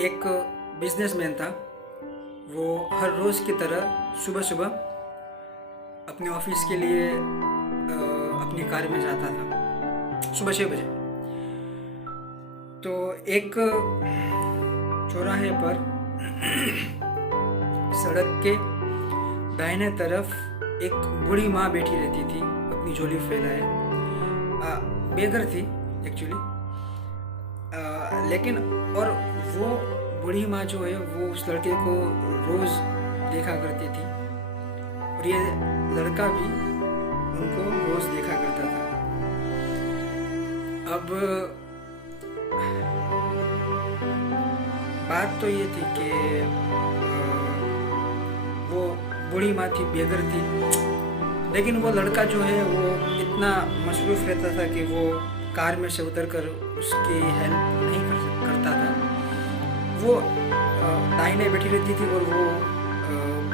एक बिजनेसमैन था। वो हर रोज़ की तरह सुबह सुबह अपने ऑफिस के लिए अपनी कार में जाता था सुबह 6 बजे। तो एक चौराहे पर सड़क के दाहिने तरफ एक बूढ़ी माँ बैठी रहती थी अपनी झोली फैलाए। बेघर थी एक्चुअली, लेकिन और वो बूढ़ी माँ जो है वो उस लड़के को रोज़ देखा करती थी और ये लड़का भी उनको रोज़ देखा करता था। अब बात तो ये थी कि वो बूढ़ी माँ थी, बेघर थी, लेकिन वो लड़का जो है वो इतना मसरूफ़ रहता था कि वो कार में से उतरकर उसकी हेल्प नहीं करता था। वो दाहिने बैठी रहती थी और वो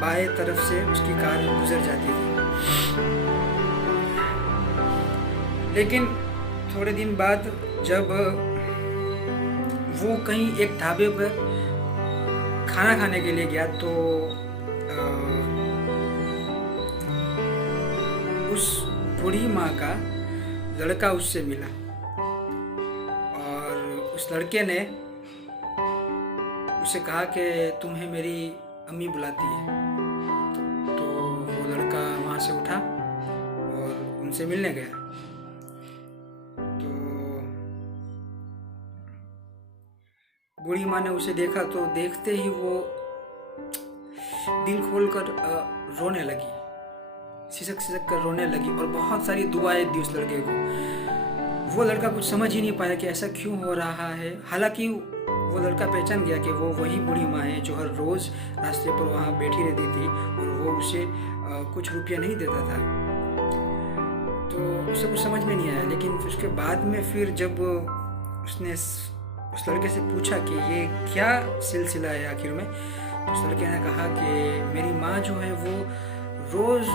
बाएं तरफ से उसकी कार गुजर जाती थी। लेकिन थोड़े दिन बाद जब वो कहीं एक ढाबे पर खाना खाने के लिए गया तो उस बूढ़ी माँ का लड़का उससे मिला और उस लड़के ने उसे कहा कि तुम्हें मेरी अम्मी बुलाती है। तो वो लड़का वहाँ से उठा और उनसे मिलने गया। तो बूढ़ी माँ ने उसे देखा तो देखते ही वो दिल खोलकर रोने लगी, सिसक सिसक कर रोने लगी और बहुत सारी दुआएं दी उस लड़के को। वो लड़का कुछ समझ ही नहीं पाया कि ऐसा क्यों हो रहा है। हालांकि वो लड़का पहचान गया कि वो वही बूढ़ी माँ है जो हर रोज़ रास्ते पर वहाँ बैठी रहती थी और वो उसे कुछ रुपया नहीं देता था। तो उसे कुछ समझ में नहीं आया। लेकिन उसके बाद में फिर जब उसने उस लड़के से पूछा कि ये क्या सिलसिला है आखिर में, तो उस लड़के ने कहा कि मेरी माँ जो है वो रोज़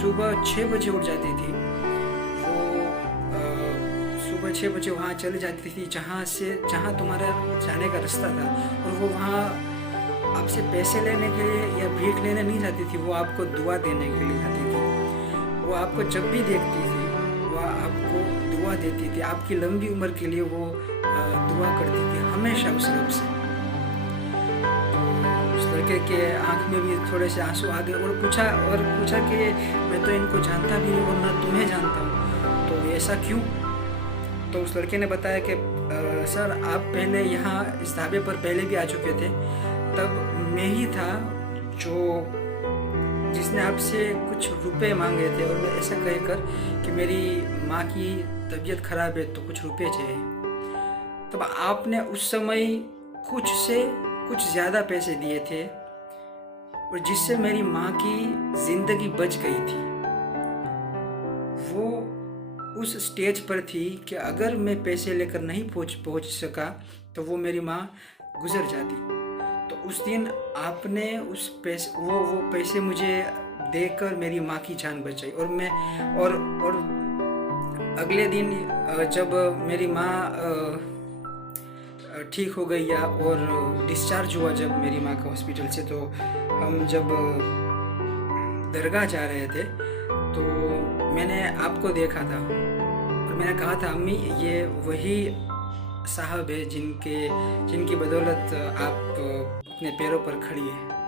सुबह 6 बजे उठ जाती थी। वो सुबह 6 बजे वहाँ चली जाती थी जहाँ तुम्हारा जाने का रास्ता था, और वो वहाँ आपसे पैसे लेने के लिए या भीख लेने नहीं जाती थी, वो आपको दुआ देने के लिए जाती थी। वो आपको जब भी देखती थी वो आपको दुआ देती थी, आपकी लंबी उम्र के लिए वो दुआ करती थी हमेशा उस रब से। लड़के के आंख में भी थोड़े से आंसू आ गए और पूछा कि मैं तो इनको जानता भी नहीं और ना तुम्हें जानता हूँ, तो ऐसा क्यों? तो उस लड़के ने बताया कि सर आप पहले यहाँ इस ढाबे पर पहले भी आ चुके थे, तब मैं ही था जिसने आपसे कुछ रुपए मांगे थे और मैं ऐसा कहकर कि मेरी माँ की तबीयत खराब है तो कुछ रुपए चाहिए। तब आपने उस समय कुछ ज़्यादा पैसे दिए थे और जिससे मेरी माँ की ज़िंदगी बच गई थी। वो उस स्टेज पर थी कि अगर मैं पैसे लेकर नहीं पहुँच सका तो वो मेरी माँ गुजर जाती। तो उस दिन आपने वो पैसे मुझे देकर मेरी माँ की जान बचाई। और अगले दिन जब मेरी माँ ठीक हो गई और डिस्चार्ज हुआ जब मेरी माँ का हॉस्पिटल से, तो हम जब दरगाह जा रहे थे तो मैंने आपको देखा था और मैंने कहा था अम्मी ये वही साहब है जिनकी बदौलत आप अपने पैरों पर खड़ी है।